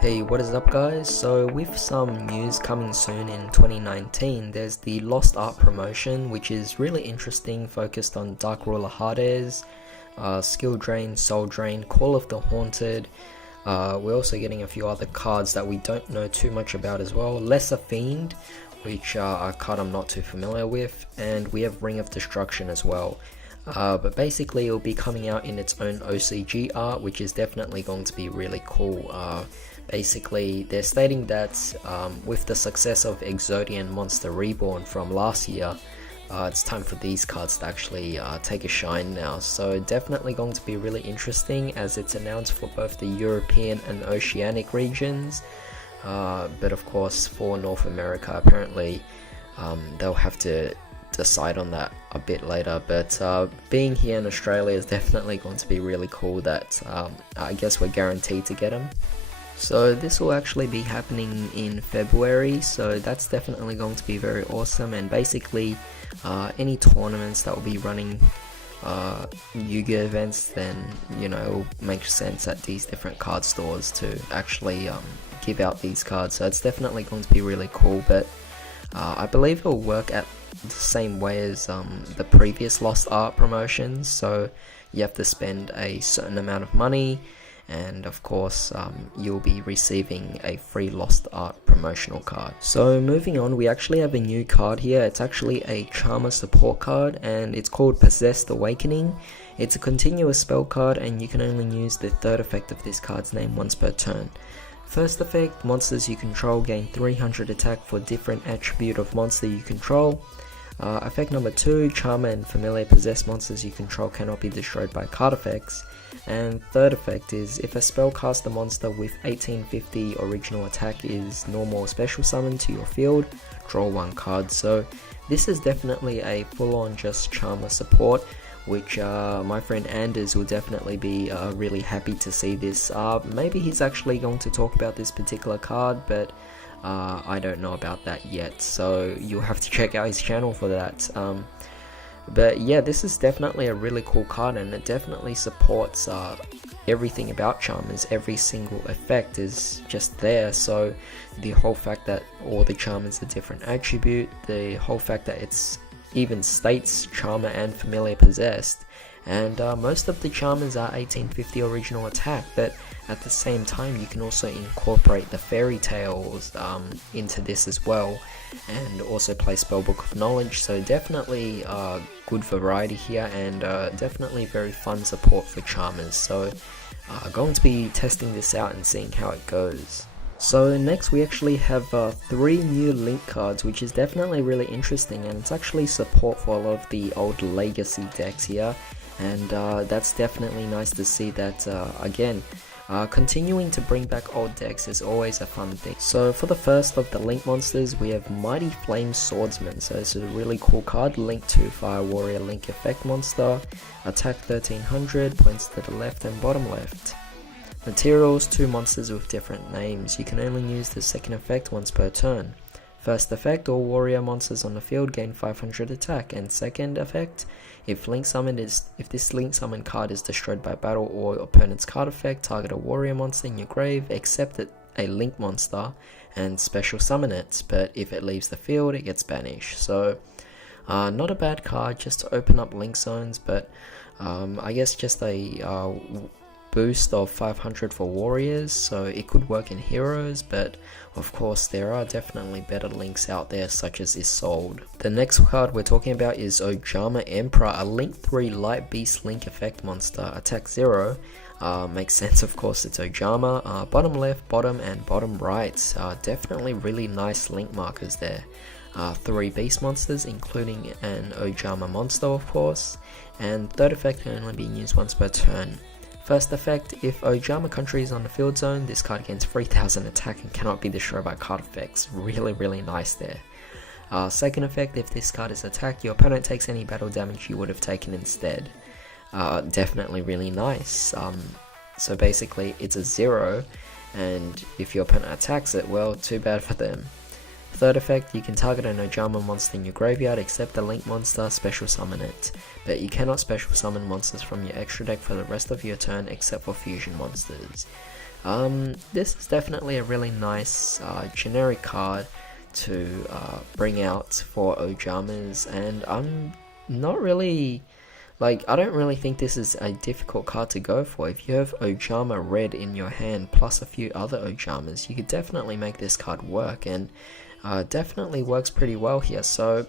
Hey, what is up guys? So with some news coming soon in 2019, there's the Lost Art promotion, which is really interesting, focused on Dark Ruler Hades, Skill Drain, Soul Drain, Call of the Haunted. We're also getting a few other cards that we don't know too much about as well. Lesser Fiend, which a card I'm not too familiar with, and we have Ring of Destruction as well. But basically it'll be coming out in its own OCG art, which is definitely going to be really cool. Basically, they're stating that with the success of Exodian Monster Reborn from last year, it's time for these cards to actually take a shine now. So definitely going to be really interesting, as it's announced for both the European and Oceanic regions. But of course for North America, apparently they'll have to decide on that a bit later. But being here in Australia is definitely going to be really cool that I guess we're guaranteed to get them. So this will actually be happening in February, so that's definitely going to be very awesome. And basically any tournaments that will be running Yu-Gi-Oh events, then it will make sense at these different card stores to actually give out these cards. So it's definitely going to be really cool. But I believe it will work at the same way as the previous Lost Art promotions. So you have to spend a certain amount of money, and of course you'll be receiving a free Lost Art promotional card. So moving on, we actually have a new card here. It's actually a Charmer support card, and it's called Possessed Awakening. It's a continuous spell card, and you can only use the third effect of this card's name once per turn. First effect, monsters you control gain 300 attack for different attribute of monster you control. Effect number 2, Charmer and Familiar possessed monsters you control cannot be destroyed by card effects. And third effect is, if a spellcaster monster with 1850 original attack is normal or special summoned to your field, draw one card. So this is definitely a full-on just Charmer support, which my friend Anders will definitely be really happy to see this. Maybe he's actually going to talk about this particular card, but I don't know about that yet, so you'll have to check out his channel for that. But yeah, this is definitely a really cool card, and it definitely supports everything about Charmers. Every single effect is just there. So the whole fact that all the Charmers are different attribute, the whole fact that it's even states Charmer and Familiar possessed, and most of the Charmers are 1850 original attack, but at the same time you can also incorporate the fairy tales into this as well, and also play Spellbook of Knowledge. So definitely good variety here, and definitely very fun support for Charmers. So going to be testing this out and seeing how it goes. So next we actually have 3 new Link cards, which is definitely really interesting, and it's actually support for a lot of the old Legacy decks here, and that's definitely nice to see that again. Continuing to bring back old decks is always a fun thing. So for the first of the Link monsters, we have Mighty Flame Swordsman. So this is a really cool card. Link to Fire Warrior Link effect monster. Attack 1300, points to the left and bottom left. Materials, 2 monsters with different names. You can only use the second effect once per turn. First effect, all warrior monsters on the field gain 500 attack, and second effect, if this Link Summon card is destroyed by battle or opponent's card effect, target a warrior monster in your grave, except a Link monster, and special summon it, but if it leaves the field it gets banished. So not a bad card just to open up Link zones, but I guess just a boost of 500 for warriors, so it could work in heroes, but of course there are definitely better links out there, such as Isolde. The next card we're talking about is Ojama Emperor, a Link 3 Light Beast Link effect monster. Attack 0, makes sense, of course, it's Ojama. Bottom left, bottom and bottom right, definitely really nice link markers there. 3 beast monsters, including an Ojama monster, of course, and third effect can only be used once per turn. First effect, if Ojama country is on the field zone, this card gains 3000 attack and cannot be destroyed by card effects. Really nice there. Second effect, if this card is attacked, your opponent takes any battle damage you would have taken instead. Definitely really nice. So basically it's a 0, and if your opponent attacks it, well, too bad for them. Third effect, you can target an Ojama monster in your graveyard except the Link monster, special summon it. But you cannot special summon monsters from your extra deck for the rest of your turn except for fusion monsters. This is definitely a really nice generic card to bring out for Ojamas, and I'm not really, like, I don't really think this is a difficult card to go for. If you have Ojama Red in your hand plus a few other Ojamas, you could definitely make this card work, and definitely works pretty well here. So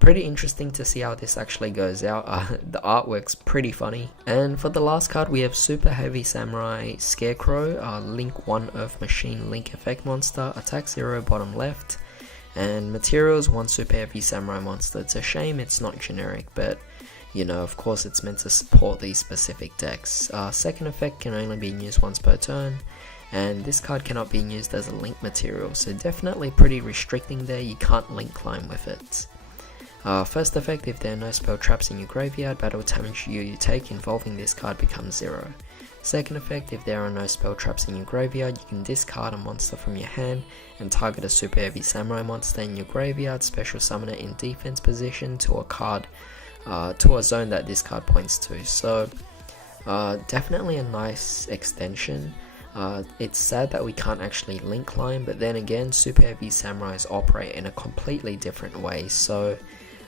pretty interesting to see how this actually goes out. The artwork's pretty funny. And for the last card, we have Super Heavy Samurai Scarecrow, Link 1 Earth Machine Link Effect Monster, Attack 0 bottom left, and materials 1 Super Heavy Samurai Monster. It's a shame it's not generic, but you know, of course it's meant to support these specific decks. Second effect can only be used once per turn, and this card cannot be used as a link material, so definitely pretty restricting there. You can't link climb with it. First effect, if there are no spell traps in your graveyard, battle damage you take involving this card becomes 0. Second effect, if there are no spell traps in your graveyard, you can discard a monster from your hand and target a Super Heavy Samurai monster in your graveyard, special summon it in defense position to a card, to a zone that this card points to. So definitely a nice extension. It's sad that we can't actually link climb, but then again, Super Heavy Samurais operate in a completely different way, so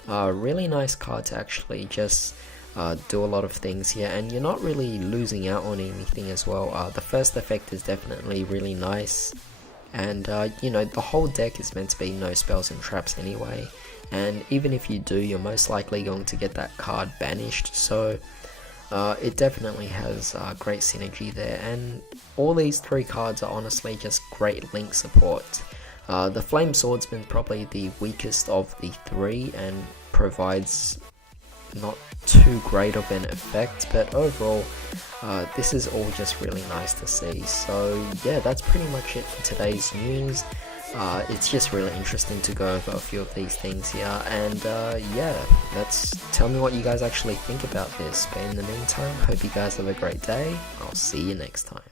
really nice card to actually just do a lot of things here, and you're not really losing out on anything as well. The first effect is definitely really nice, and you know, the whole deck is meant to be no spells and traps anyway, and even if you do, you're most likely going to get that card banished, so it definitely has great synergy there, and all these three cards are honestly just great link support. The Flame Swordsman is probably the weakest of the three and provides not too great of an effect, but overall this is all just really nice to see. So yeah, that's pretty much it for today's news. It's just really interesting to go over a few of these things here, and yeah, tell me what you guys actually think about this. But in the meantime, hope you guys have a great day. I'll see you next time.